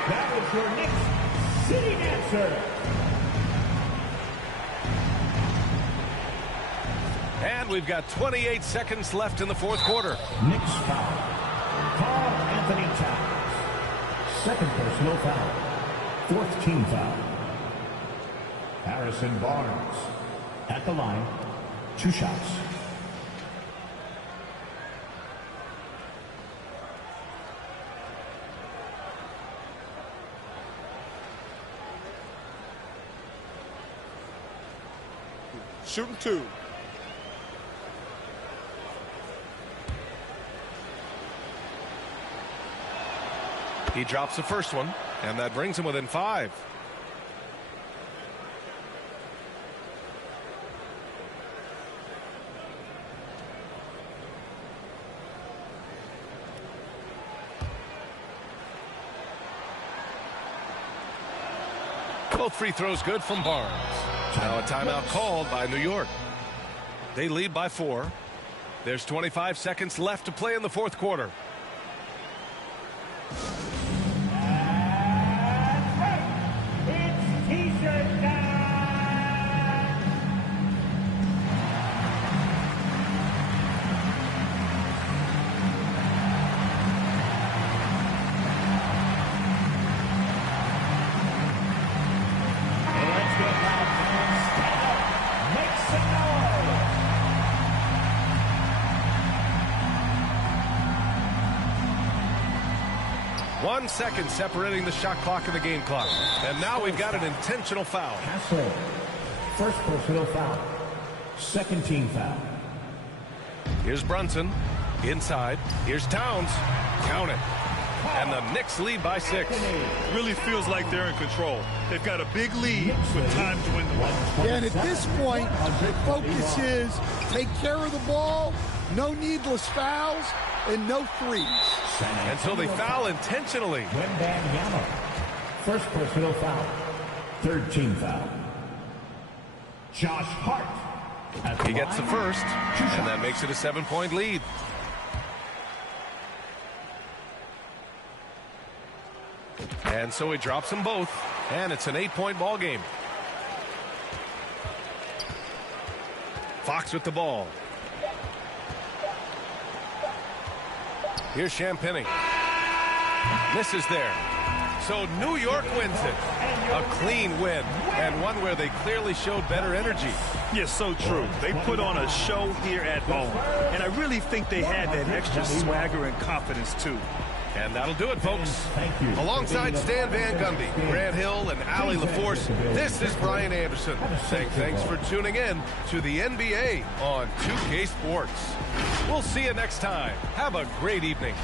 That was your Knicks sitting answer. And we've got 28 seconds left in the fourth quarter. Knicks foul. Carl Anthony Towns. Second personal foul. Fourth team foul. Harrison Barnes at the line. 2 shots. Shooting 2. He drops the first one, and that brings him within 5. Both free throws good from Barnes. Now a timeout called by New York. They lead by 4. There's 25 seconds left to play in the fourth quarter. It's T-shirt time. Let's get loud, fans. Stand up. Make some noise. 1 second separating the shot clock and the game clock. And now we've got an intentional foul. Castle. First personal foul. Second team foul. Here's Brunson. Inside. Here's Towns. Count it. And the Knicks lead by 6. It really feels like they're in control. They've got a big lead with time dwindling. Yeah, and at this point, the focus is take care of the ball, no needless fouls, and no threes. Until they foul intentionally. Wembanyama. First personal foul. Third team foul. Josh Hart. He gets the first, and that makes it a 7-point lead. And so he drops them both, and it's an 8-point ball game. Fox with the ball. Here's Champagny. Misses there. So New York wins it. A clean win, and one where they clearly showed better energy. Yes, so true. They put on a show here at home, and I really think they had that extra swagger and confidence, too. And that'll do it, folks. Alongside Stan Van Gundy, Grant Hill, and Allie LaForce, this is Brian Anderson. Thanks for tuning in to the NBA on 2K Sports. We'll see you next time. Have a great evening.